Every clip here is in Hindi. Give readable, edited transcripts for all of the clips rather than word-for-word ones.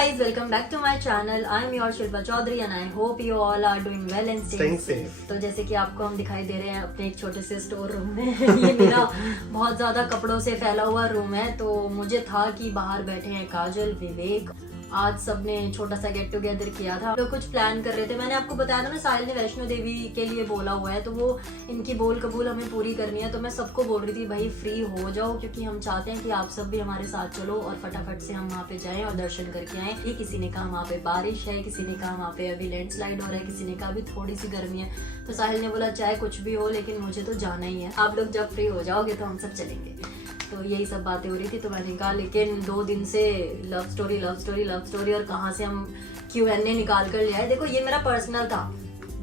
guys, welcome back to my channel. I am your Shilpa Chaudhary and I hope you all are doing well and staying safe. तो जैसे कि आपको हम दिखाई दे रहे हैं अपने एक छोटे से स्टोर रूम में ये मेरा बहुत ज्यादा कपड़ों से फैला हुआ रूम है। तो मुझे था कि बाहर बैठे हैं काजल, विवेक, आज सबने छोटा सा गेट टुगेदर किया था, तो कुछ प्लान कर रहे थे। मैंने आपको बताया था ना, साहिल ने वैष्णो देवी के लिए बोला हुआ है, तो वो इनकी बोल कबूल हमें पूरी करनी है। तो मैं सबको बोल रही थी भाई फ्री हो जाओ, क्योंकि हम चाहते हैं कि आप सब भी हमारे साथ चलो और फटाफट से हम वहाँ पे जाएं और दर्शन करके आए। ये किसी ने कहा वहाँ पे बारिश है, किसी ने कहा वहाँ पे अभी लैंडस्लाइड हो रहा है, किसी ने कहा अभी थोड़ी सी गर्मी है। तो साहिल ने बोला चाहे कुछ भी हो लेकिन मुझे तो जाना ही है, आप लोग जब फ्री हो जाओगे तो हम सब चलेंगे। तो यही सब बातें हो रही थी। तो मैंने कहा लेकिन 2 दिन से लव स्टोरी और कहाँ से हम Q&A निकाल कर ले आए। देखो ये मेरा पर्सनल था,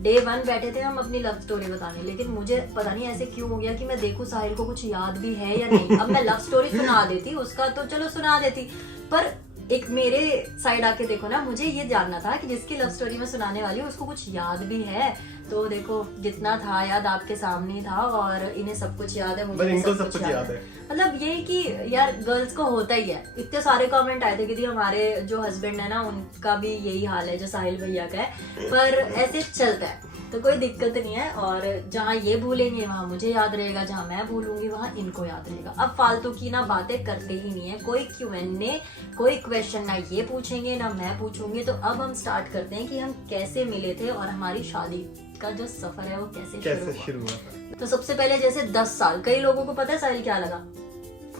डे 1 बैठे थे हम अपनी लव स्टोरी बताने, लेकिन मुझे पता नहीं ऐसे क्यों हो गया कि मैं देखूं साहिल को कुछ याद भी है या नहीं। अब मैं लव स्टोरी सुना देती उसका तो चलो सुना देती, पर एक मेरे साइड आके देखो ना, मुझे ये जानना था कि जिसकी लव स्टोरी मैं सुनाने वाली हूँ उसको कुछ याद भी है। तो देखो जितना था याद आपके सामने था और इन्हें सब कुछ याद है, मुझे इनको सब कुछ याद है। मतलब यही कि यार गर्ल्स को होता ही है। इतने सारे कमेंट आए थे कि हमारे जो हस्बैंड है ना उनका भी यही हाल है जो साहिल भैया का है, पर ऐसे चलता है तो कोई दिक्कत नहीं है। और जहाँ ये भूलेंगे वहाँ मुझे याद रहेगा, जहाँ मैं भूलूंगी वहाँ इनको याद रहेगा। अब फालतू की ना बातें करते ही नहीं है, कोई Q&A कोई क्वेश्चन ना ये पूछेंगे ना मैं पूछूंगी। तो अब हम स्टार्ट करते हैं कि हम कैसे मिले थे और हमारी शादी का जो सफर है वो कैसे शुरू हुआ। तो सबसे पहले जैसे 10 साल, कई लोगों को पता है साहिल क्या लगा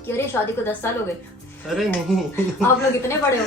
कि अरे शादी को 10 साल हो गए। अरे नहीं आप लोग इतने बड़े हो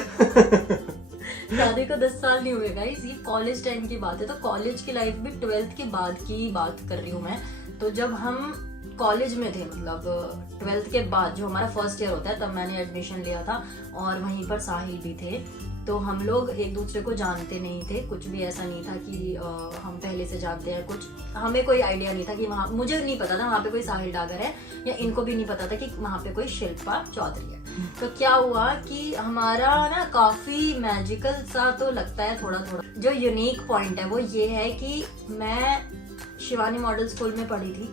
शादी को 10 साल नहीं हुए गाइस, ये कॉलेज टाइम की बात है। तो कॉलेज की लाइफ भी 12th के बाद की बात कर रही हूँ मैं। तो जब हम कॉलेज में थे, मतलब 12th के बाद जो हमारा फर्स्ट ईयर होता है, तब मैंने एडमिशन लिया था और वहीं पर साहिल भी थे। तो हम लोग एक दूसरे को जानते नहीं थे, कुछ भी ऐसा नहीं था कि हम पहले से जानते हैं कुछ, हमें कोई आइडिया नहीं था कि वहाँ, मुझे नहीं पता था वहाँ पे कोई साहिल डागर है या इनको भी नहीं पता था कि वहाँ पे कोई शिल्पा चौधरी है। तो क्या हुआ कि हमारा ना काफी मैजिकल सा तो लगता है थोड़ा थोड़ा। जो यूनिक पॉइंट है वो ये है कि मैं शिवानी मॉडल स्कूल में पढ़ी थी,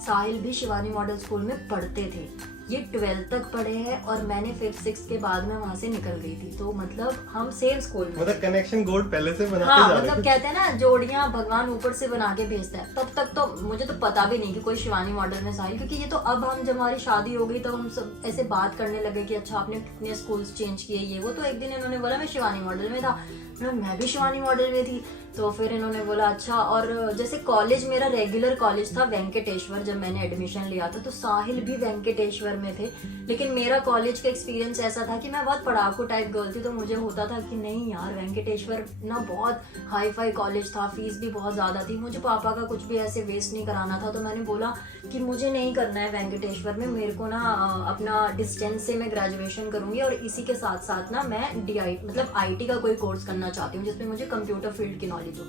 साहिल भी शिवानी मॉडल स्कूल में पढ़ते थे। ये 12th तक पढ़े हैं और मैंने 5th 6th के बाद में वहां से निकल गई थी। तो मतलब हम सेम स्कूल में, मतलब कनेक्शन गोल्ड पहले से बनाते हाँ, जा रहे मतलब कहते हैं ना जोड़ियां भगवान ऊपर से बना के भेजता है। तब तक तो मुझे तो पता भी नहीं कि कोई शिवानी मॉडल में साहिल, क्योंकि ये तो अब हम जब हमारी शादी हो गई तो हम सब ऐसे बात करने लगे कि अच्छा आपने कितने स्कूल्स चेंज किए ये वो। तो एक दिन इन्होंने बोला मैं शिवानी मॉडल में था, मैं भी शिवानी मॉडल में थी। तो फिर इन्होंने बोला अच्छा। और जैसे कॉलेज मेरा रेगुलर कॉलेज था वेंकटेश्वर, जब मैंने एडमिशन लिया था तो साहिल भी वेंकटेश्वर में थे। लेकिन मेरा कॉलेज का एक्सपीरियंस ऐसा था कि मैं बहुत पढ़ाकू टाइप गर्ल थी, तो मुझे होता था कि नहीं यार वेंकटेश्वर ना बहुत हाई फाई कॉलेज था, फीस भी बहुत ज्यादा थी, मुझे पापा का कुछ भी ऐसे वेस्ट नहीं कराना था। तो मैंने बोला कि मुझे नहीं करना है वेंकटेश्वर में, मेरे को ना अपना डिस्टेंस से मैं ग्रेजुएशन करूंगी और इसी के साथ साथ ना मैं DI मतलब IT का कोई कोर्स करना चाहती हूँ जिसमें मुझे कंप्यूटर फील्ड की नॉलेज हो।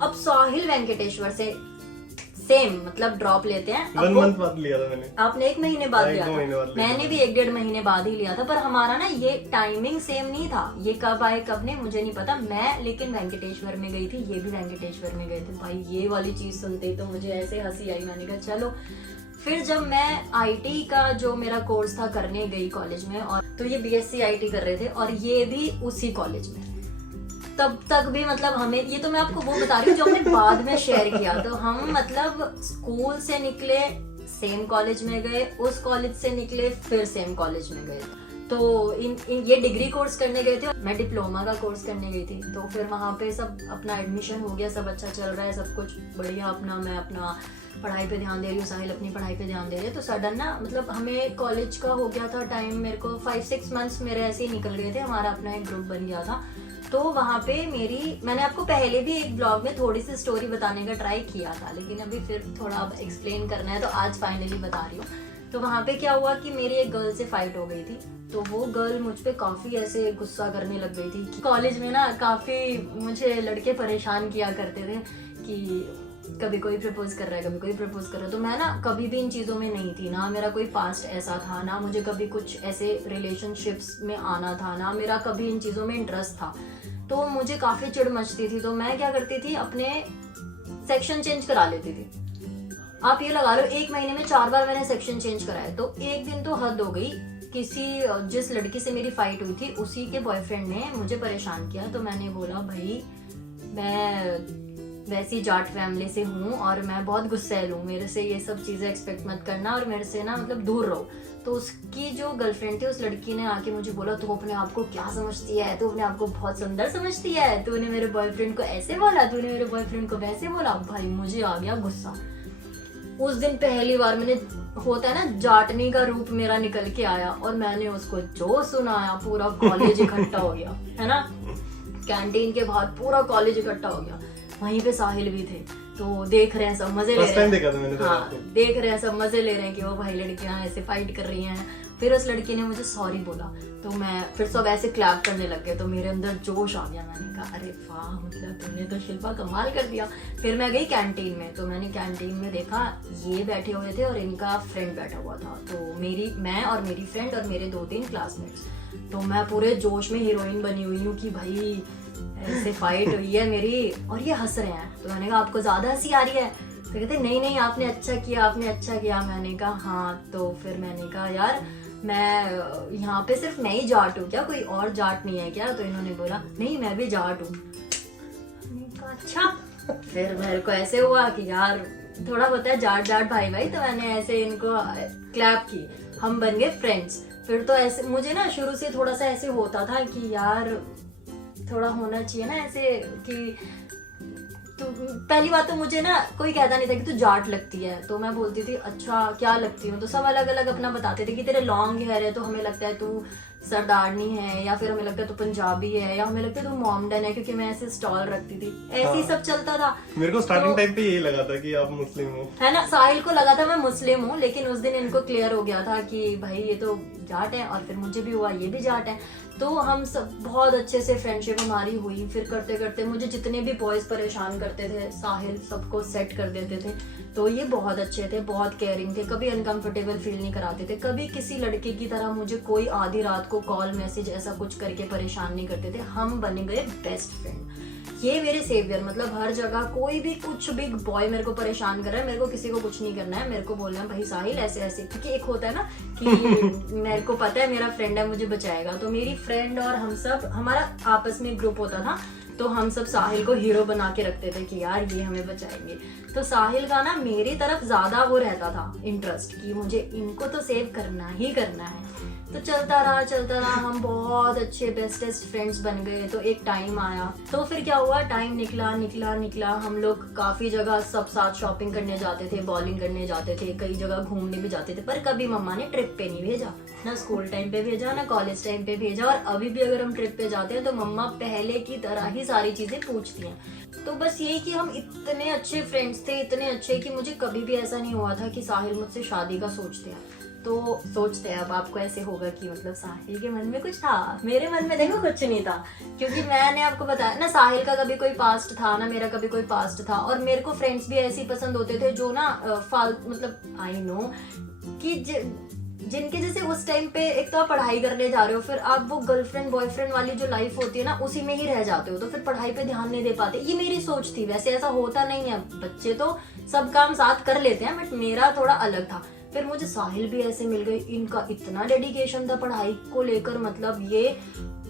अब साहिल वेंकटेश्वर से सेम मतलब ड्रॉप लेते हैं। 1 मंथ बाद लिया था मैंने, आपने 1 महीने बाद लिया था, मैंने भी 1-1.5 महीने बाद ही लिया था। पर हमारा ना ये टाइमिंग सेम नहीं था, ये कब आए कब नहीं मुझे नहीं पता। मैं लेकिन वेंकटेश्वर में गई थी, ये भी वेंकटेश्वर में गए थे। भाई ये वाली चीज सुनते ही तो मुझे ऐसे हंसी आई, मैंने कहा चलो। फिर जब मैं IT का जो मेरा कोर्स था करने गई कॉलेज में, और तो ये BSc IT कर रहे थे और ये भी उसी कॉलेज में। तब तक भी मतलब हमें, ये तो मैं आपको वो बता रही हूँ जो हमने बाद में शेयर किया। तो हम मतलब स्कूल से निकले सेम कॉलेज में गए, उस कॉलेज से निकले फिर सेम कॉलेज में गए। तो ये डिग्री कोर्स करने गए थे, मैं डिप्लोमा का कोर्स करने गई थी। तो फिर वहाँ पे सब अपना एडमिशन हो गया, सब अच्छा चल रहा है, सब कुछ बढ़िया। मैं अपना पढ़ाई पे ध्यान दे रही हूँ, साहिल अपनी पढ़ाई पे ध्यान दे रहे हैं। तो सडन ना मतलब हमें कॉलेज का हो गया था टाइम, मेरे को 5-6 मंथ्स मेरे ऐसे ही निकल गए थे, हमारा अपना एक ग्रुप बन गया था। तो वहाँ पे मैंने आपको पहले भी एक ब्लॉग में थोड़ी सी स्टोरी बताने का ट्राई किया था, लेकिन अभी फिर थोड़ा एक्सप्लेन करना है तो आज फाइनली बता रही हूँ। तो वहाँ पे क्या हुआ कि मेरी एक गर्ल से फाइट हो गई थी। तो वो गर्ल मुझ पे काफी ऐसे गुस्सा करने लग गई थी। कॉलेज में ना काफी मुझे लड़के परेशान किया करते थे कि कभी कोई प्रपोज कर रहा है, कभी कोई प्रपोज कर रहा है। तो मैं ना कभी भी इन चीजों में नहीं थी, ना मेरा कोई पास्ट ऐसा था, ना मुझे कभी कुछ ऐसे रिलेशनशिप्स में आना था, ना मेरा कभी इन चीजों में इंटरेस्ट था। तो मुझे काफी चिढ़ मचती थी। तो मैं क्या करती थी, अपने सेक्शन चेंज करा लेती थी। आप ये लगा लो 1 महीने में 4 बार मैंने सेक्शन चेंज कराया। तो एक दिन तो हद हो गई, किसी जिस लड़की से मेरी फाइट हुई थी उसी के बॉयफ्रेंड ने मुझे परेशान किया, तो मैंने बोला भाई मैं वैसी जाट फैमिली से हूँ और मैं बहुत गुस्सैल हूँ, मेरे से ये सब चीजें एक्सपेक्ट मत करना और मेरे से ना मतलब दूर रहो। तो उसकी जो गर्लफ्रेंड थी उस लड़की ने आके मुझे बोला तू अपने आप को क्या समझती है, तू अपने आप को बहुत सुंदर समझती है, तूने मेरे बॉयफ्रेंड को ऐसे बोला, तूने मेरे बॉयफ्रेंड को वैसे बोला। भाई मुझे आ गया गुस्सा। उस दिन पहली बार मैंने, होता है ना जाटनी का रूप मेरा निकल के आया और मैंने उसको जो सुनाया पूरा कॉलेज इकट्ठा हो गया, है ना, कैंटीन के बाहर पूरा कॉलेज इकट्ठा हो गया। वहीं पे साहिल भी थे, तो देख रहे हैं सब मजे ले रहे हैं। हाँ, देख रहे हैं सब मजे ले रहे हैं कि वो भाई लड़कियां ऐसे फाइट कर रही हैं। फिर उस लड़की ने मुझे सॉरी बोला, तो मैं फिर सब ऐसे क्लैप करने लग गए, तो मेरे अंदर जोश आ गया। मैंने कहा अरे वाह, मतलब तुमने तो शिल्पा कमाल कर दिया। फिर मैं गई कैंटीन में, तो मैंने कैंटीन में देखा ये बैठे हुए थे और इनका फ्रेंड बैठा हुआ था, तो मैं और मेरी फ्रेंड और मेरे 2-3 क्लासमेट्स। तो मैं पूरे जोश में हीरोइन बनी हुई हूँ कि भाई ऐसे फाइट हुई है मेरी और ये हंस रहे हैं। तो मैंने कहा आपको ज्यादा हंसी आ रही है? तो कहते नहीं नहीं आपने अच्छा किया, आपने अच्छा किया। मैंने कहा हाँ। तो फिर मैंने कहा यार मैं यहाँ पे सिर्फ मैं ही जाट हूँ क्या, कोई और जाट नहीं है क्या? तो इन्होंने बोला नहीं मैं भी जाट हूँ। मैंने कहा अच्छा। फिर मेरे को ऐसे हुआ कि यार थोड़ा बहुत है जाट जाट भाई भाई, तो मैंने ऐसे इनको क्लैप की, हम बन गए फ्रेंड्स। फिर तो ऐसे मुझे ना शुरू से थोड़ा सा ऐसे होता था कि यार थोड़ा होना चाहिए ना ऐसे कि तो पहली बात तो मुझे ना कोई कहता नहीं था कि तू जाट लगती है, तो मैं बोलती थी अच्छा क्या लगती हूँ, तो सब अलग अलग अपना बताते थे कि तेरे लॉन्ग हेयर है तो हमें लगता है तू सरदारनी है, या फिर हमें लगता है तू पंजाबी है, या हमें लगता है तू मोमडन है क्योंकि मैं ऐसे स्टॉल रखती थी। ऐसे ही सब चलता था। मेरे को स्टार्टिंग टाइम पे यही लगा था कि आप मुस्लिम हो, है ना। साहिल को लगा था मैं मुस्लिम हूँ, लेकिन उस दिन इनको क्लियर हो गया था कि भाई ये तो जाट है, और फिर मुझे भी हुआ ये भी जाट है। तो हम सब बहुत अच्छे से फ्रेंडशिप हमारी हुई। फिर करते करते मुझे जितने भी बॉयज परेशान करते थे साहिल सबको सेट कर देते थे। तो ये बहुत अच्छे थे, बहुत केयरिंग थे, कभी अनकंफर्टेबल फील नहीं कराते थे, कभी किसी लड़के की तरह मुझे कोई आधी रात को कॉल मैसेज ऐसा कुछ करके परेशान नहीं करते थे। हम बन गए बेस्ट फ्रेंड। ये मेरे सेवियर, मतलब हर जगह कोई भी कुछ भी बॉय मेरे को परेशान कर रहा है, मेरे को किसी को कुछ नहीं करना है, मेरे को बोलना है भाई साहिल ऐसे ऐसे, क्योंकि एक होता है ना कि मेरे को पता है मेरा फ्रेंड है मुझे बचाएगा। तो मेरी फ्रेंड और हम सब, हमारा आपस में ग्रुप होता था, तो हम सब साहिल को हीरो बना के रखते थे कि यार ये हमें बचाएंगे। तो साहिल का ना मेरी तरफ ज्यादा वो रहता था इंटरेस्ट कि मुझे इनको तो सेव करना ही करना है। तो चलता रहा, हम बहुत अच्छे बेस्टेस्ट फ्रेंड्स बन गए। तो एक टाइम आया, तो फिर क्या हुआ, टाइम निकला, हम लोग काफी जगह सब साथ शॉपिंग करने जाते थे, बॉलिंग करने जाते थे, कई जगह घूमने भी जाते थे। पर कभी मम्मा ने ट्रिप पे नहीं भेजा, ना स्कूल टाइम पे भेजा, ना कॉलेज टाइम पे भेजा। और अभी भी अगर हम ट्रिप पे जाते हैं तो मम्मा पहले की तरह ही सारी चीजें पूछती हैं। तो बस यही कि हम इतने अच्छे फ्रेंड्स थे, इतने अच्छे कि मुझे कभी भी ऐसा नहीं हुआ था कि साहिल मुझसे शादी का सोचते हैं। तो सोचते हैं, अब आपको ऐसे होगा कि मतलब साहिल के मन में कुछ था, मेरे मन में देखो कुछ नहीं था, क्योंकि मैंने आपको बताया ना साहिल का कभी कोई पास्ट था ना मेरा कभी कोई पास्ट था। और मेरे को फ्रेंड्स भी ऐसे पसंद होते थे जो ना मतलब आई नो कि जिनके जैसे उस टाइम पे एक तो आप पढ़ाई करने जा रहे हो, फिर आप वो गर्लफ्रेंड बॉयफ्रेंड वाली जो लाइफ होती है ना उसी में ही रह जाते हो, तो फिर पढ़ाई पे ध्यान नहीं दे पाते। ये मेरी सोच थी, वैसे ऐसा होता नहीं है, बच्चे तो सब काम साथ कर लेते हैं, बट मेरा थोड़ा अलग था। फिर मुझे साहिल भी ऐसे मिल गए, इनका इतना डेडिकेशन था पढ़ाई को लेकर, मतलब ये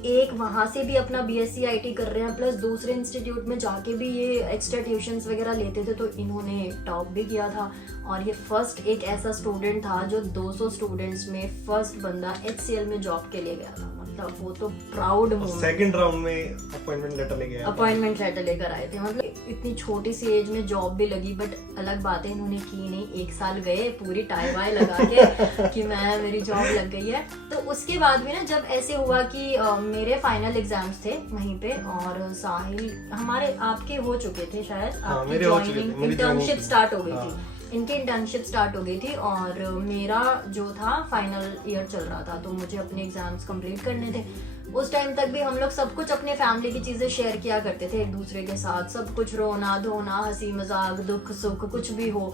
एक वहां से भी अपना BSc IT कर रहे हैं, प्लस दूसरे इंस्टीट्यूट में जाके भी ये एक्स्ट्रा ट्यूशंस वगैरह लेते थे। तो इन्होंने टॉप भी किया था, और ये फर्स्ट एक ऐसा स्टूडेंट था जो 200 स्टूडेंट्स में फर्स्ट बंदा HCL में जॉब के लिए गया था। मतलब वो तो प्राउड मोमेंट। सेकंड राउंड में अपॉइंटमेंट लेटर लेकर आए थे। मतलब इतनी छोटी सी एज में जॉब भी लगी, बट अलग बात है इन्होंने की नहीं, 1 साल गए पूरी टाई वाई लगा के कि मेरी जॉब लग गई है। तो उसके बाद भी ना जब ऐसे हुआ कि मेरे फाइनल एग्जाम्स थे वहीं पे, और साहिल हमारे आपके हो चुके थे शायद, आपकी ज्वाइनिंग इंटर्नशिप स्टार्ट हो गई थी, इनकी इंटर्नशिप स्टार्ट हो गई थी, और मेरा जो था फाइनल ईयर चल रहा था, तो मुझे अपने एग्जाम्स कंप्लीट करने थे। उस टाइम तक भी हम लोग सब कुछ अपने फैमिली की चीजें शेयर किया करते थे एक दूसरे के साथ, सब कुछ रोना धोना, हंसी मजाक, दुख सुख कुछ भी हो।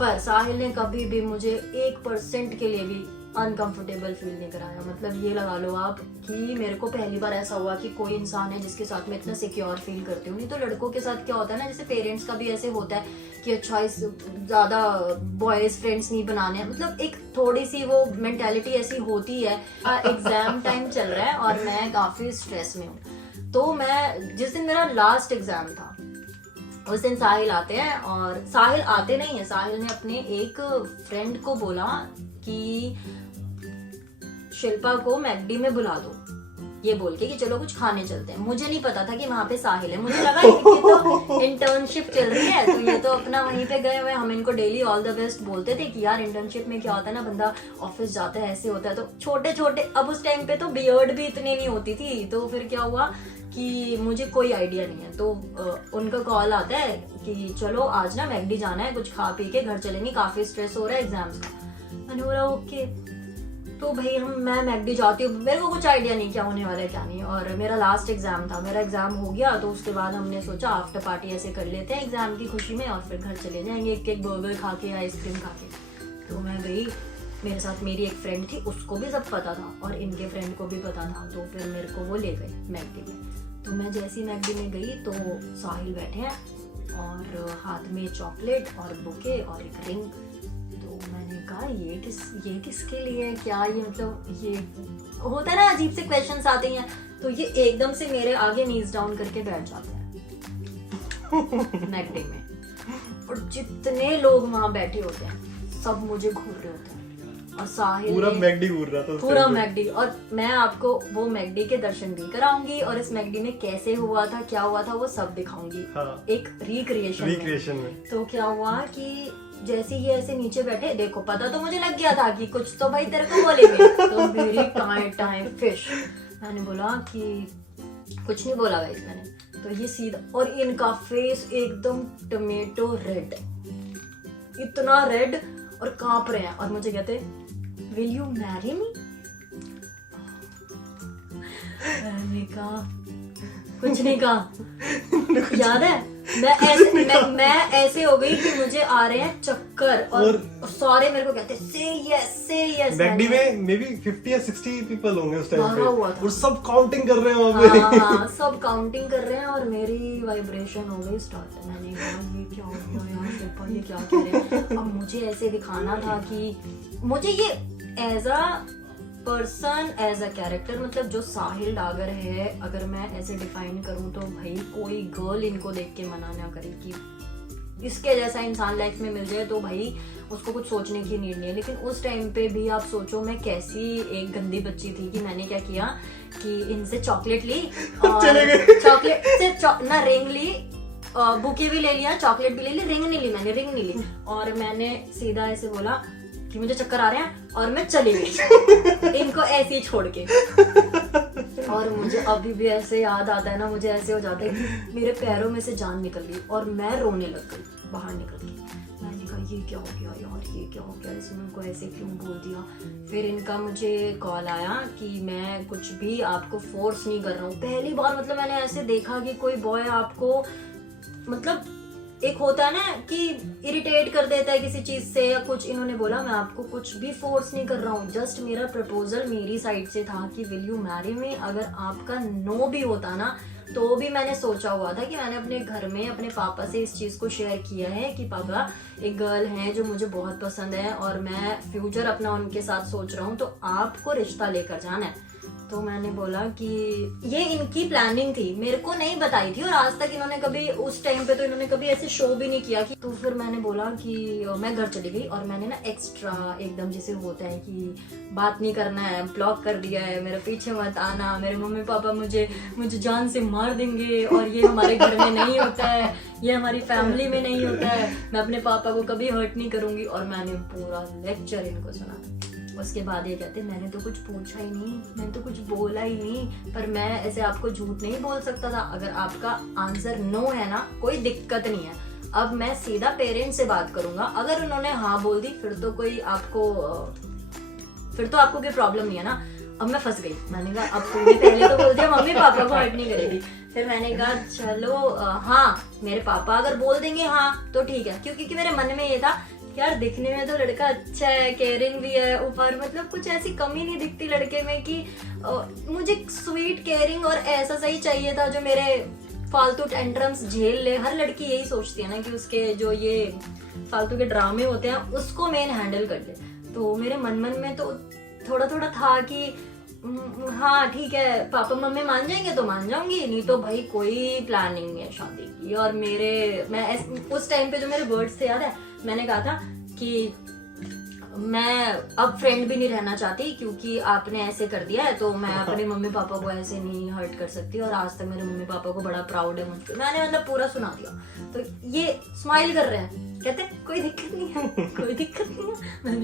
पर साहिल ने कभी भी मुझे 1% के लिए भी अनकंफर्टेबल फील नहीं कराया। मतलब ये लगा लो आप कि मेरे को पहली बार ऐसा हुआ कि कोई इंसान है जिसके साथ मैं इतना सिक्योर फील करती हूँ। नहीं तो लड़कों के साथ क्या होता है ना, जैसे पेरेंट्स का भी ऐसे होता है कि अच्छा इस ज्यादा बॉयज फ्रेंड्स नहीं बनाने हैं, मतलब एक थोड़ी सी वो मेंटालिटी ऐसी होती है। एग्जाम टाइम चल रहा है और मैं काफी स्ट्रेस में हूँ। तो मैं जिस दिन मेरा लास्ट एग्जाम था उस दिन साहिल आते हैं, और साहिल आते नहीं है, साहिल ने अपने एक फ्रेंड को बोला कि शिल्पा को मैकडी में बुला दो, ये बोल के कि चलो कुछ खाने चलते हैं। मुझे नहीं पता था कि वहां पे साहिल है, मुझे लगा ये तो इंटर्नशिप चल रही है तो ये तो अपना वहीं पे गए हुए। हम इनको डेली ऑल द बेस्ट बोलते थे कि यार इंटर्नशिप में क्या होता है ना, बंदा ऑफिस जाता है ऐसे होता है। तो छोटे छोटे, अब उस टाइम पे तो बियर्ड भी इतनी नहीं होती थी, तो फिर क्या हुआ कि मुझे कोई आइडिया नहीं है। तो उनका कॉल आता है कि चलो आज ना मैकडी जाना है, कुछ खा पी के घर चलेंगे, काफी स्ट्रेस हो रहा है एग्जाम्स का। मैंने बोला ओके। तो भाई मैं मैकडी जाती हूँ, मेरे को कुछ आइडिया नहीं क्या होने वाला है क्या नहीं। और मेरा लास्ट एग्जाम था, मेरा एग्जाम हो गया तो उसके बाद हमने सोचा आफ्टर पार्टी ऐसे कर लेते हैं एग्जाम की खुशी में, और फिर घर चले जाएंगे एक एक बर्गर खा के, आइसक्रीम खा के। तो मैं गई, मेरे साथ मेरी एक फ्रेंड थी, उसको भी सब पता था और इनके फ्रेंड को भी पता था। तो फिर मेरे को वो ले गए मैकडी में। तो मैं जैसी मैकडी में गई तो साहिल बैठे हैं और हाथ में चॉकलेट और बुके और एक रिंग। तो मैंने कहा ये किसके लिए है, क्या ये, मतलब ये होता है ना अजीब से क्वेश्चंस आते हैं। तो ये एकदम से मेरे आगे नीज डाउन करके बैठ जाते हैं मैकडी में, और जितने लोग वहां बैठे होते हैं सब मुझे घूर रहे होते हैं। और साहिल पूरा मैकडी घूर रहा था, पूरा मैकडी। और मैं आपको वो मैकडी के दर्शन भी कराऊंगी और इस मैकडी में कैसे हुआ था, क्या हुआ था, वो सब दिखाऊंगी। हाँ, एक रिक्रिएशन में। तो क्या हुआ कि जैसे ही ऐसे नीचे बैठे, देखो पता तो मुझे लग गया था कि कुछ तो भाई तेरे को बोलेंगे। तो मेरी टाइम फिश, मैंने बोला कि कुछ नहीं बोला गाइस मैंने। तो ये सीधा, और इनका फेस एकदम टमेटो रेड, इतना रेड, और कांप रहे हैं। और मुझे कहते विल यू मैरी मी? मैंने कहा कुछ नहीं कहा। याद है मैं ऐसे हो गई कि मुझे आ रहे हैं चक्कर, और सारे मेरे को कहते से यस। मैकडी में मे बी 50 या 60 पीपल होंगे उस टाइम पे, और सब काउंटिंग कर रहे हैं वहां पे। हाँ, सब काउंटिंग कर रहे हैं और मेरी वाइब्रेशन हो गई स्टार्ट। मैंने कहा ये क्या हो गया यार शिल्पा, ये क्या कह रहे हैं। अब मुझे ऐसे दिखाना था कि मुझे ये as a person, as a character, मतलब जो साहिल डागर है, अगर मैं ऐसे डिफाइन करूं तो भाई कोई गर्ल इनको देख के मना ना करे कि इसके जैसा इंसान लाइफ में मिल जाए तो भाई उसको कुछ सोचने की नीड नहीं है। लेकिन उस टाइम पे भी आप सोचो मैं कैसी एक गंदी बच्ची थी कि मैंने क्या किया कि इनसे चॉकलेट ली और चॉकलेट से ना रिंग ली, बुके भी ले लिया, चॉकलेट भी ले ली, रिंग नहीं ली। और मैंने सीधा ऐसे बोला कि मुझे चक्कर आ रहे हैं और मैं चली गई इनको ऐसे ही छोड़ के। और मुझे अभी भी ऐसे याद आता है ना, मुझे ऐसे हो जाता है कि मेरे पैरों में से जान निकल गई और मैं रोने लग गई बाहर निकल के। मैंने कहा ये क्या हो गया यार, ये क्या हो गया, इसने उनको ऐसे क्यों बोल दिया। फिर इनका मुझे कॉल आया कि मैं कुछ भी आपको फोर्स नहीं कर रहा हूँ। पहली बार मतलब मैंने ऐसे देखा कि कोई बॉय आपको, मतलब एक होता है ना कि इरिटेट कर देता है किसी चीज से या कुछ। इन्होंने बोला मैं आपको कुछ भी फोर्स नहीं कर रहा हूँ, जस्ट मेरा प्रपोजल मेरी साइड से था कि विल यू मैरी मी। अगर आपका नो भी होता ना तो भी मैंने सोचा हुआ था कि मैंने अपने घर में अपने पापा से इस चीज को शेयर किया है कि पापा एक गर्ल है जो मुझे बहुत पसंद है और मैं फ्यूचर अपना उनके साथ सोच रहा हूँ, तो आपको रिश्ता लेकर जाना है। तो मैंने बोला कि ये इनकी प्लानिंग थी, मेरे को नहीं बताई थी और आज तक इन्होंने कभी उस टाइम पे तो इन्होंने कभी ऐसे शो भी नहीं किया कि। तो फिर मैंने बोला कि मैं घर चली गई और मैंने ना एक्स्ट्रा एकदम जैसे होता है कि बात नहीं करना है, ब्लॉक कर दिया है, मेरे पीछे मत आना, मेरे मम्मी पापा मुझे जान से मार देंगे और ये हमारे घर में नहीं होता है, ये हमारी फैमिली में नहीं होता है, मैं अपने पापा को कभी हर्ट नहीं करूंगी। और मैंने पूरा लेक्चर इनको सुना। उसके बाद ये कहते मैंने तो कुछ पूछा ही नहीं, मैंने तो कुछ बोला ही नहीं, पर मैं ऐसे आपको झूठ नहीं बोल सकता था। अगर आपका आंसर नो है ना कोई दिक्कत नहीं है, अब मैं सीधा पेरेंट्स से बात करूंगा, अगर उन्होंने हाँ बोल दी फिर तो आपको कोई प्रॉब्लम नहीं है ना। अब मैं फंस गई, मैंने कहा अब तुमने पहले तो बोल दिया मम्मी पापा को हर्ट नहीं करेगी। फिर मैंने कहा चलो हाँ मेरे पापा अगर बोल देंगे हाँ तो ठीक है, क्योंकि मेरे मन में ये था यार दिखने में तो लड़का अच्छा है, केयरिंग भी है, ऊपर मतलब कुछ ऐसी कमी नहीं दिखती लड़के में कि मुझे स्वीट केयरिंग और ऐसा सही चाहिए था जो मेरे फालतू टेंट्रम्स झेल ले। हर लड़की यही सोचती है ना कि उसके जो ये फालतू के ड्रामे होते हैं उसको मेन हैंडल कर ले। तो मेरे मन में तो थोड़ा थोड़ा था कि हाँ ठीक है, पापा मम्मी मान जाएंगे तो मान जाऊंगी, नहीं तो भाई कोई प्लानिंग नहीं है शादी की। और मैं उस टाइम पे जो मेरे वर्ड्स थे याद है, मैंने कहा था कि मैं अब फ्रेंड भी नहीं रहना चाहती क्योंकि आपने ऐसे कर दिया है, तो मैं अपने मम्मी पापा को ऐसे नहीं हर्ट कर सकती। और आज तक मेरे मम्मी पापा को बड़ा प्राउड है मुझ पर। मैंने मतलब पूरा सुना दिया। तो ये स्माइल कर रहे हैं, कहते कोई दिक्कत नहीं है, कोई दिक्कत नहीं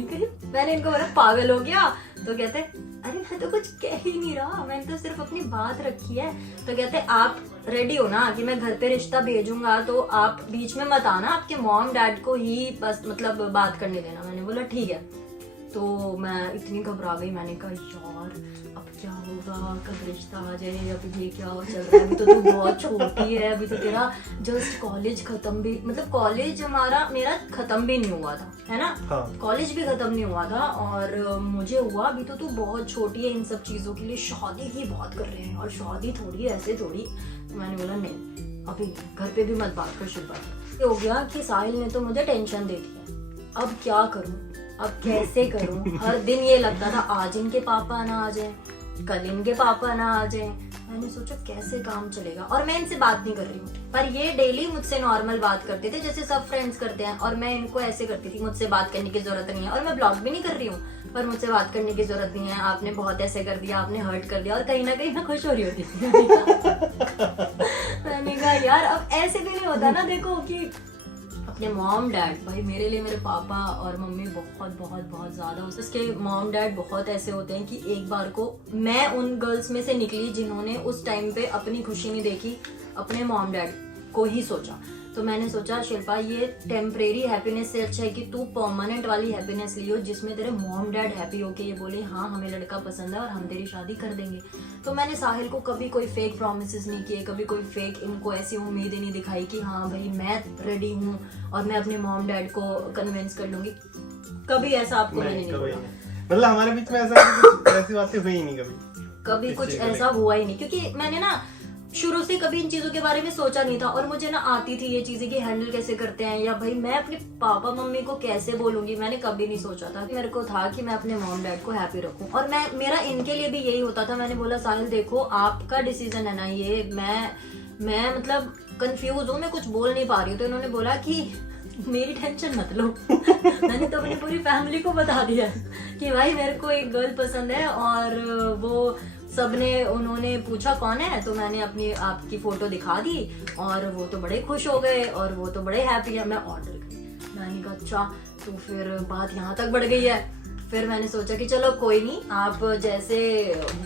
है। मैंने इनको बोला पागल हो गया, तो कहते अरे मैं तो कुछ कह ही नहीं रहा, मैंने तो सिर्फ अपनी बात रखी है। तो कहते आप रेडी हो ना कि मैं घर पे रिश्ता भेजूंगा, तो आप बीच में मत आना, आपके मॉम डैड को ही बस मतलब बात करने देना। मैंने बोला ठीक है। तो मैं इतनी घबरा गई, मैंने कहा यार अब क्या होगा, कब रिश्ता आ जाए, अब ये क्या चल रहा है, अभी तो तू बहुत छोटी है, अभी तो तेरा जस्ट कॉलेज खत्म भी, मतलब कॉलेज मेरा खत्म भी नहीं हुआ था, है ना। हाँ। कॉलेज भी खत्म नहीं हुआ था और मुझे हुआ अभी तो तू बहुत छोटी है इन सब चीजों के लिए, शादी ही बहुत कर रहे हैं और शादी थोड़ी ऐसे थोड़ी। तो मैंने बोला नहीं अभी नहीं, घर पे भी मत बात कर शुरू। हो गया कि साहिल ने तो मुझे टेंशन दे दिया, अब क्या करूं, अब कैसे करूं। हर दिन ये लगता था आज इनके पापा ना आ जाए, कल इनके पापा ना आ जाए। मैंने सोचा कैसे काम चलेगा। और मैं इनसे बात नहीं कर रही हूँ, पर ये डेली मुझसे नॉर्मल बात करते थे जैसे सब फ्रेंड्स करते हैं, और मैं इनको ऐसे करती थी मुझसे बात करने की जरूरत नहीं है। और मैं ब्लॉग भी नहीं कर रही हूँ, पर मुझसे बात करने की जरूरत नहीं है, आपने बहुत ऐसे कर दिया, आपने हर्ट कर दिया। और कहीं ना कहीं मैं खुश हो रही होती थी। मैंने कहा यार अब ऐसे भी नहीं होता ना, देखो कि अपने मॉम डैड, भाई मेरे लिए मेरे पापा और मम्मी बहुत बहुत बहुत ज्यादा, उसके मॉम डैड बहुत ऐसे होते हैं कि एक बार को मैं उन गर्ल्स में से निकली जिन्होंने उस टाइम पे अपनी खुशी नहीं देखी, अपने मॉम डैड को ही सोचा। तो मैंने सोचा शिल्पा ये टेम्परेरी हैप्पीनेस से अच्छा है कि तू परमानेंट वाली हैप्पीनेस लियो जिसमें तेरे मॉम डैड हैप्पी होके ये बोले हाँ हमें लड़का पसंद है और हम तेरी शादी कर देंगे। तो मैंने साहिल को कभी कोई फेक प्रॉमिसेस नहीं किए, कभी कोई फेक इनको ऐसी उम्मीदें नहीं दिखाई कि हाँ भाई मैं रेडी हूँ और मैं अपने मॉम डैड को कन्विंस कर लूंगी। कभी ऐसा आपको मैंने नहीं बोला, मतलब हमारे बीच में ऐसी बातें हुई ही नहीं कभी कुछ ऐसा हुआ ही नहीं, क्योंकि मैंने ना शुरू से कभी इन चीजों के बारे में सोचा नहीं था। और मुझे ना आती थी ये चीजें कि हैंडल कैसे करते हैं, या भाई मैं अपने पापा मम्मी को कैसे बोलूंगी, मैंने कभी नहीं सोचा था। मेरे को था कि मैं अपने मॉम डैड को हैप्पी रखूं, और मेरा इनके लिए भी यही होता था। मैंने बोला साहिल देखो आपका डिसीजन है ना ये, मैं मतलब कंफ्यूज हूँ, मैं कुछ बोल नहीं पा रही हूँ। तो इन्होंने बोला कि मेरी टेंशन मत लो। मैंने तो अपनी पूरी फैमिली को बता दिया कि भाई मेरे को एक गर्ल पसंद है, और वो सबने उन्होंने पूछा कौन है, तो मैंने अपनी आपकी फोटो दिखा दी और वो तो बड़े खुश हो गए और वो तो बड़े हैप्पी है। मैं ऑर्डर करी, मैंने कहा अच्छा, तो फिर बात यहाँ तक बढ़ गई है। फिर मैंने सोचा कि चलो कोई नहीं, आप जैसे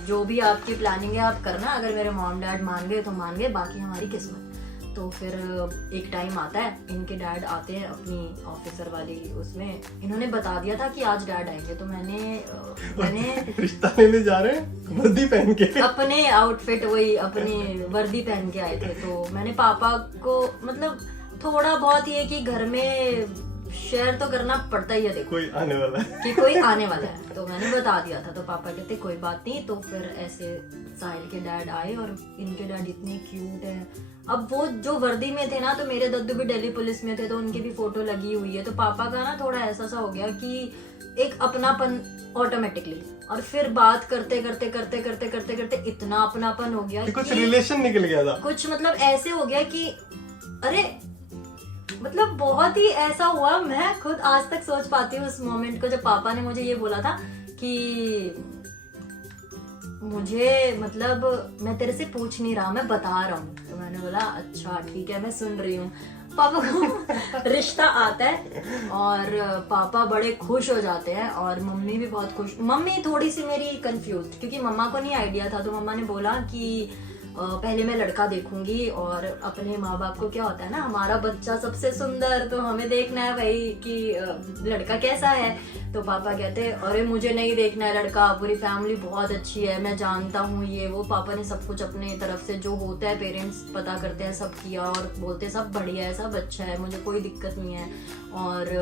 जो भी आपकी प्लानिंग है आप करना, अगर मेरे मॉम डैड मान गए तो मान गए, बाकी हमारी किस्मत। तो फिर एक टाइम आता है, इनके डैड आते हैं अपनी ऑफिसर वाली उसमें, इन्होंने बता दिया था कि आज डैड आएंगे। तो मैंने रिश्ता लेने जा रहे हैं वर्दी पहन के, अपने आउटफिट वही अपनी वर्दी पहन के आए थे। तो मैंने पापा को मतलब थोड़ा बहुत ये कि घर में शेयर तो करना पड़ता ही है, देखो कोई आने वाला है कि कोई आने वाला है, तो मैंने बता दिया था। तो पापा कहते कोई बात नहीं। तो फिर ऐसे साहिल के डैड आए और इनके डैड इतने क्यूट है। अब वो जो वर्दी में थे ना, तो मेरे दद्दू भी दिल्ली पुलिस में थे, तो उनकी भी फोटो लगी हुई है। तो पापा का ना थोड़ा ऐसा सा हो गया कि एक अपनापन ऑटोमेटिकली, और फिर बात करते करते करते करते करते करते इतना अपनापन हो गया कि कुछ रिलेशन निकल गया था, कुछ मतलब ऐसे हो गया कि अरे मतलब बहुत ही ऐसा हुआ। मैं खुद आज तक सोच पाती हूँ उस मोमेंट को जब पापा ने मुझे ये बोला था कि मुझे मतलब मैं तेरे से पूछ नहीं रहा, मैं बता रहा हूँ। तो मैंने बोला अच्छा ठीक है, मैं सुन रही हूँ। पापा को रिश्ता आता है और पापा बड़े खुश हो जाते हैं और मम्मी भी बहुत खुश। मम्मी थोड़ी सी मेरी कंफ्यूज, क्योंकि मम्मा को नहीं आइडिया था। तो मम्मा ने बोला कि पहले मैं लड़का देखूंगी, और अपने माँ बाप को क्या होता है ना, हमारा बच्चा सबसे सुंदर, तो हमें देखना है भाई कि लड़का कैसा है। तो पापा कहते अरे मुझे नहीं देखना है लड़का, पूरी फैमिली बहुत अच्छी है, मैं जानता हूँ ये वो। पापा ने सब कुछ अपने तरफ से जो होता है पेरेंट्स पता करते हैं सब किया, और बोलते सब बढ़िया है, सब अच्छा है, मुझे कोई दिक्कत नहीं है। और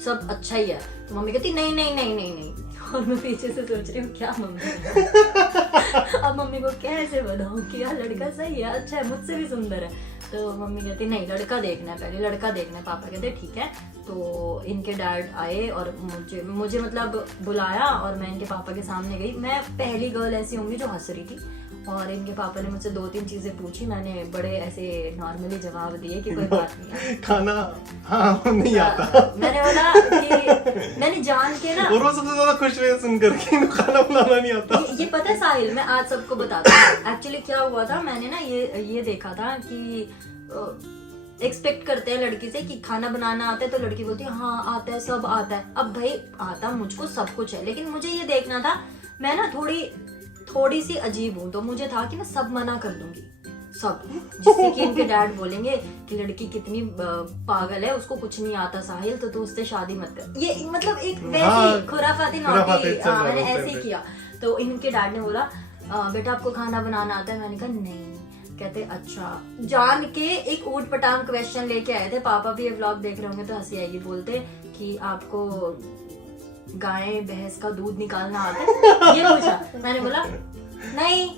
सब अच्छा ही है। तो मम्मी कहती नहीं नहीं नहीं नहीं नहीं, और मैं पीछे से सोच रही हूँ क्या मम्मी अब मम्मी को कैसे बताऊँ कि यार लड़का सही है, अच्छा है, मुझसे भी सुंदर है। तो मम्मी कहती नहीं लड़का देखना है, पहले लड़का देखना है। पापा कहते ठीक है। तो इनके डैड आए और मुझे मतलब बुलाया और मैं इनके पापा के सामने गई। मैं पहली गर्ल ऐसी होंगी जो हंस रही थी, और इनके पापा ने मुझसे 2-3 चीजें पूछी, मैंने बड़े ऐसे नॉर्मली जवाब दिए कि कोई बात नहीं है। खाना हाँ नहीं आता। मैंने बोला कि मैंने जान के ना, और वो सबसे ज्यादा खुश हुए सुनकर कि खाना बनाना नहीं आता। ये पता है साहिल, मैं आज सबको बताती हूँ एक्चुअली क्या हुआ था। मैंने ना ये देखा था कि एक्सपेक्ट करते हैं लड़की से कि खाना बनाना आता है, तो लड़की बोलती है हाँ आता है, सब आता है। अब भाई आता मुझको सब कुछ है, लेकिन मुझे ये देखना था, मैं ना थोड़ी सी अजीब हूँ, तो मुझे था कि मैं सब मना कर दूंगी सब, जिससे कि इनके डैड बोलेंगे कि लड़की कितनी पागल है, उसको कुछ नहीं आता साहिल, तो तू उससे शादी मत कर। ये मतलब एक वैसी खुराफाती नौटी मैंने ऐसे ही किया। तो इनके डैड ने बोला बेटा आपको खाना बनाना आता है? मैंने कहा नहीं। कहते अच्छा, जान के एक ऊट पटांग क्वेश्चन लेके आए थे। पापा भी ये व्लॉग देख रहे होंगे तो हंसी आएगी। बोलते कि आपको गाय भैंस का दूध निकालना आता है, ये पूछा। मैंने बोला नहीं।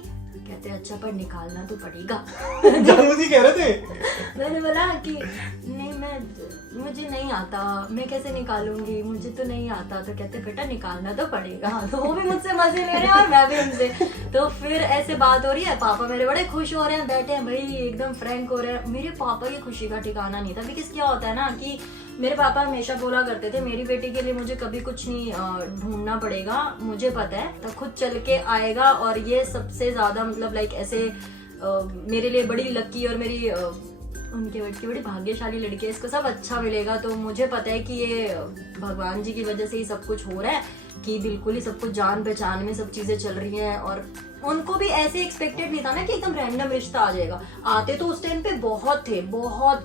कहते अच्छा पर निकालना तो पड़ेगा। जानबूझ कह रहे थे। मैंने बोला कि नहीं मुझे नहीं आता, मैं कैसे निकालूंगी, मुझे तो नहीं आता। तो कहते बेटा निकालना तो पड़ेगा। तो वो भी मुझसे मजे ले रहे हैं और मैं भी उनसे। तो फिर ऐसे बात हो रही है, पापा मेरे बड़े खुश हो रहे हैं, बैठे हैं भाई एकदम फ्रैंक हो रहे हैं। मेरे पापा की खुशी का ठिकाना नहीं था। बिकॉज क्या होता है ना कि मेरे पापा हमेशा बोला करते थे मेरी बेटी के लिए मुझे कभी कुछ नहीं ढूंढना पड़ेगा, मुझे पता है तो खुद चल के आएगा। और ये सबसे ज्यादा मतलब लाइक ऐसे मेरे लिए बड़ी लकी और मेरी उनके बेट की बड़ी भाग्यशाली लड़की है, इसको सब अच्छा मिलेगा। तो मुझे पता है कि ये भगवान जी की वजह से ही सब कुछ हो रहा है, कि बिल्कुल ही सब कुछ जान पहचान में सब चीजें चल रही हैं। और उनको भी ऐसे एक्सपेक्टेड नहीं था ना कि एकदम रैंडम रिश्ता आ जाएगा। आते तो उस टाइम पे बहुत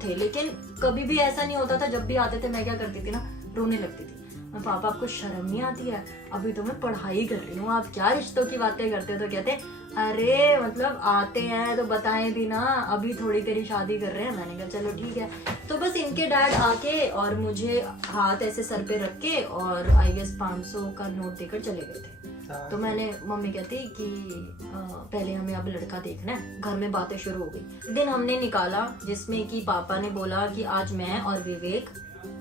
थे, लेकिन कभी भी ऐसा नहीं होता था। जब भी आते थे मैं क्या करती थी ना, रोने लगती थी। मैं पापा आपको शर्म नहीं आती है, अभी तो मैं पढ़ाई कर रही हूँ, आप क्या रिश्तों की बातें करते हो? तो कहते अरे मतलब आते हैं तो बताएं भी ना, अभी थोड़ी तेरी शादी कर रहे हैं। मैंने कहा चलो ठीक है। तो बस इनके डैड आके और मुझे हाथ ऐसे सर पे रख के और आई गेस 500 का नोट देकर चले गए थे। तो मैंने, मम्मी कहती कि पहले हमें अब लड़का देखना है। घर में बातें शुरू हो गई। दिन हमने निकाला जिसमें कि पापा ने बोला कि आज मैं और विवेक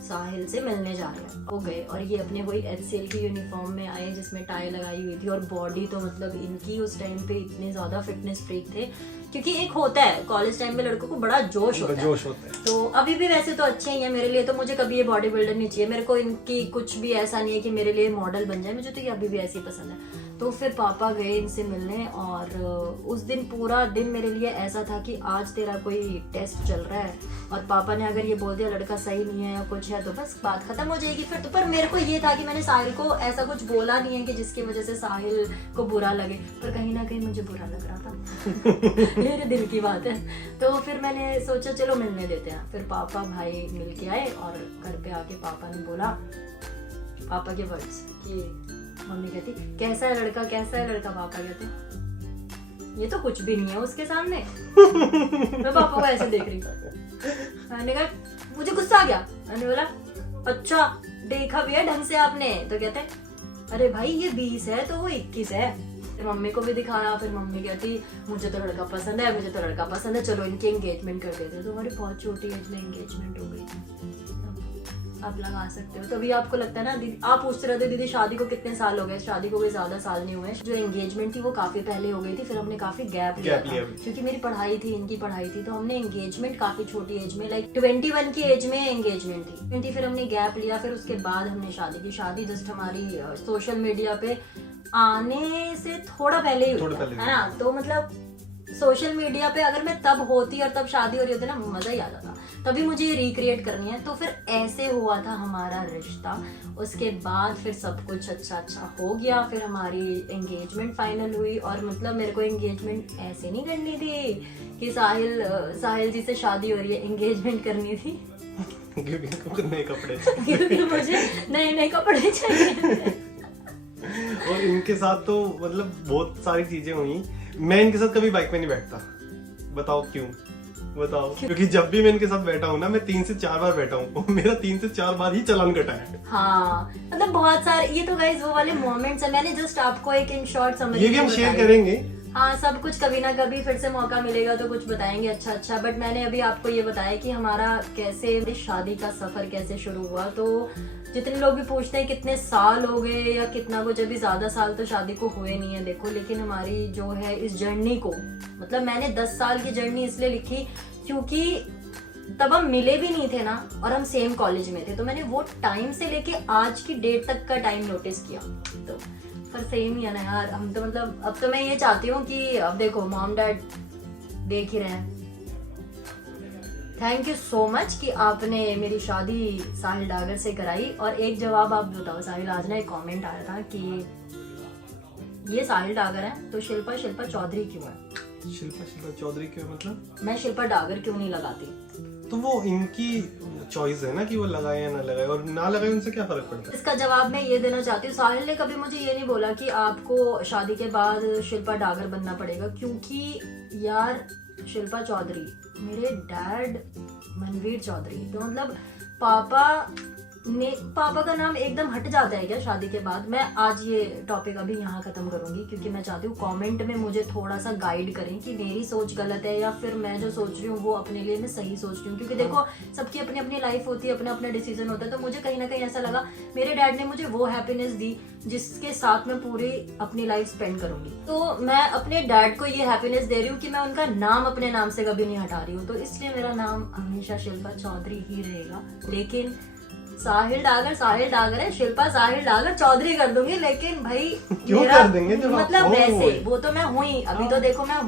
साहिल से मिलने जा रहे हैं। वो गए और ये अपने वही HCL की यूनिफॉर्म में आए जिसमें टाई लगाई हुई थी, और बॉडी तो मतलब इनकी उस टाइम पे इतने ज्यादा फिटनेस फ्रीक थे। क्योंकि एक होता है कॉलेज टाइम में लड़कों को बड़ा जोश होता है। तो अभी भी वैसे तो अच्छे ही है मेरे लिए, तो मुझे कभी ये बॉडी बिल्डर नहीं चाहिए। मेरे को इनकी कुछ भी ऐसा नहीं है कि मेरे लिए मॉडल बन जाए, मुझे तो ये अभी भी ऐसे ही पसंद है। तो फिर पापा गए इनसे मिलने, और उस दिन पूरा दिन मेरे लिए ऐसा था कि आज तेरा कोई टेस्ट चल रहा है, और पापा ने अगर ये बोल दिया लड़का सही नहीं है या कुछ है तो बस बात खत्म हो जाएगी फिर तो। पर मेरे को ये था कि मैंने साहिल को ऐसा कुछ बोला नहीं है कि जिसकी वजह से साहिल को बुरा लगे, पर कहीं ना कहीं मुझे बुरा लग रहा था। मेरे दिल की बात है। तो फिर मैंने सोचा चलो मिलने देते हैं। फिर पापा भाई मिल के आए, और घर पे आके पापा ने बोला, पापा के वर्ड्स कि मम्मी कहती कैसा है लड़का, कैसा है लड़का? पापा कहते ये तो कुछ भी नहीं है उसके सामने। मैं पापा को ऐसे देख रही थी। मैंने कहा मुझे गुस्सा आ गया। मैंने बोला अच्छा देखा भी है ढंग से आपने? तो कहते अरे भाई ये 20 है तो वो 21 है। फिर मम्मी को भी दिखाया। फिर मम्मी कहती मुझे तो लड़का पसंद है, मुझे तो लड़का पसंद है, चलो इनकी एंगेजमेंट कर देते। तो हमारी बहुत छोटी एज में एंगेजमेंट हो गई थी। आप लगा सकते हो। तो अभी आपको लगता है ना दीदी, आप पूछते रहते दीदी शादी को कितने साल हो गए? शादी को कोई ज्यादा साल नहीं हुए। जो एंगेजमेंट थी वो काफी पहले हो गई थी, फिर हमने काफी गैप लिया था क्योंकि मेरी पढ़ाई थी, इनकी पढ़ाई थी। तो हमने एंगेजमेंट काफी छोटी एज में, लाइक 21 की एज में एंगेजमेंट थी। 20 फिर हमने गैप लिया, फिर उसके बाद हमने शादी की। शादी जस्ट हमारी सोशल मीडिया पे आने से थोड़ा पहले ही हुई है ना। तो मतलब सोशल मीडिया पे अगर मैं तब होती और तब शादी हो रही होती ना, मजा ही आ जाता। तभी मुझे ये रिक्रिएट करनी है। तो फिर ऐसे हुआ था हमारा रिश्ता। उसके बाद फिर सब कुछ अच्छा हो गया। फिर हमारी एंगेजमेंट फाइनल हुई, और मतलब मेरे को एंगेजमेंट ऐसे नहीं करनी थी कि साहिल जी से शादी हो रही है, एंगेजमेंट करनी थी क्योंकि नए कपड़े क्योंकि मुझे नए कपड़े चाहिए। और इनके साथ तो मतलब बहुत सारी चीजें हुई। मैं इनके साथ कभी बाइक में नहीं बैठता, बताओ क्यों? बताओ, क्योंकि जब भी मैं इनके साथ बैठा हूँ ना, मैं 3 से 4 बार बैठा हूँ, मेरा 3 से 4 बार ही चालान कटा है। हाँ मतलब बहुत सारे, ये तो गाइस वो वाले मोमेंट्स है, मैंने जस्ट आपको एक इन शॉर्ट समझ ये भी हम शेयर करेंगे। हाँ सब कुछ कभी ना कभी फिर से मौका मिलेगा तो कुछ बताएंगे अच्छा। बट मैंने अभी आपको ये बताया कि हमारा कैसे शादी का सफर कैसे शुरू हुआ। तो जितने लोग भी पूछते हैं कितने साल हो गए या कितना कुछ, अभी ज्यादा साल तो शादी को हुए नहीं है देखो, लेकिन हमारी जो है इस जर्नी को, मतलब मैंने 10 साल की जर्नी इसलिए लिखी क्योंकि तब हम मिले भी नहीं थे ना, और हम सेम कॉलेज में थे, तो मैंने वो टाइम से लेके आज की डेट तक का टाइम नोटिस किया। तो पर सेम ही है ना यार, हम तो मतलब अब तो मैं ये चाहती हूँ कि अब देखो मॉम डैड देख ही रहे हैं। थैंक यू सो मच कि आपने मेरी शादी साहिल डागर से कराई। और एक जवाब आप बताओ साहिल, आज ना एक कमेंट आया था कि ये साहिल डागर है तो शिल्पा चौधरी क्यों है? शिल्पा चौधरी क्यों मतलब? मैं शिल्पा डागर क्यों नहीं लगाती? तो वो इनकी चॉइस है ना कि वो लगाए या ना लगाए, और ना लगाए उनसे क्या फर्क पड़ता है? इसका जवाब मैं ये देना चाहती हूँ, साहिल ने कभी मुझे ये नहीं बोला कि आपको शादी के बाद शिल्पा डागर बनना पड़ेगा, क्योंकि यार शिल्पा चौधरी, मेरे डैड मनवीर चौधरी, तो मतलब पापा का नाम एकदम हट जाता है क्या शादी के बाद? मैं आज ये टॉपिक अभी यहाँ खत्म करूंगी, क्योंकि मैं चाहती हूँ कमेंट में मुझे थोड़ा सा गाइड करें कि मेरी सोच गलत है या फिर मैं जो सोच रही हूँ वो अपने लिए मैं सही सोच रही हूँ। क्योंकि देखो सबकी अपनी अपनी लाइफ होती है, अपना अपना डिसीजन होता है, तो मुझे कहीं ना कहीं ऐसा लगा मेरे डैड ने मुझे वो हैप्पीनेस दी जिसके साथ मैं पूरी अपनी लाइफ स्पेंड करूंगी। तो मैं अपने डैड को ये हैप्पीनेस दे रही हूँ कि मैं उनका नाम अपने नाम से कभी नहीं हटा रही हूँ, तो इसलिए मेरा नाम हमेशा शिल्पा चौधरी ही रहेगा। लेकिन साहिल डागर है, शिल्पा साहिल डागर चौधरी कर दूंगी, लेकिन भाई क्यों कर देंगे जब मतलब वैसे वो तो मैं हुई, अभी तो देखो मैं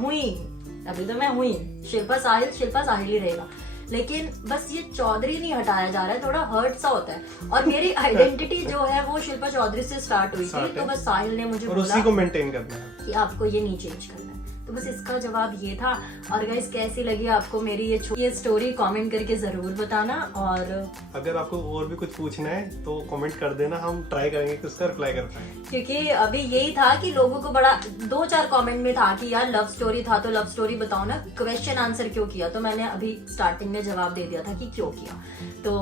हुई शिल्पा साहिल ही रहेगा, लेकिन बस ये चौधरी नहीं हटाया जा रहा है, थोड़ा हर्ट सा होता है। और मेरी आइडेंटिटी जो है वो शिल्पा चौधरी से स्टार्ट हुई थी, तो बस साहिल ने मुझे बोला उसी को मेंटेन करना है कि आपको ये नहीं चेंज करना है। तो बस इसका जवाब ये था। और गाइस कैसी लगी आपको मेरी ये स्टोरी, कमेंट करके जरूर बताना। और अगर आपको और भी कुछ पूछना है तो कमेंट कर देना, हम ट्राई करेंगे कि उसका रिप्लाई कर पाए। क्योंकि अभी यही था कि लोगों को बड़ा 2-4 कमेंट में था कि यार लव स्टोरी था तो लव स्टोरी बताओ ना, क्वेश्चन आंसर क्यों किया, तो मैंने अभी स्टार्टिंग में जवाब दे दिया था कि क्यों किया। तो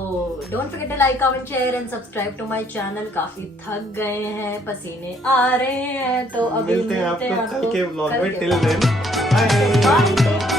don't forget to like, comment, share and subscribe to my channel. काफी थक गए हैं, पसीने आ रहे हैं, तो अभी मिलते हैं आपको कल के व्लॉग में। कल के टिल देन बाय। Bye.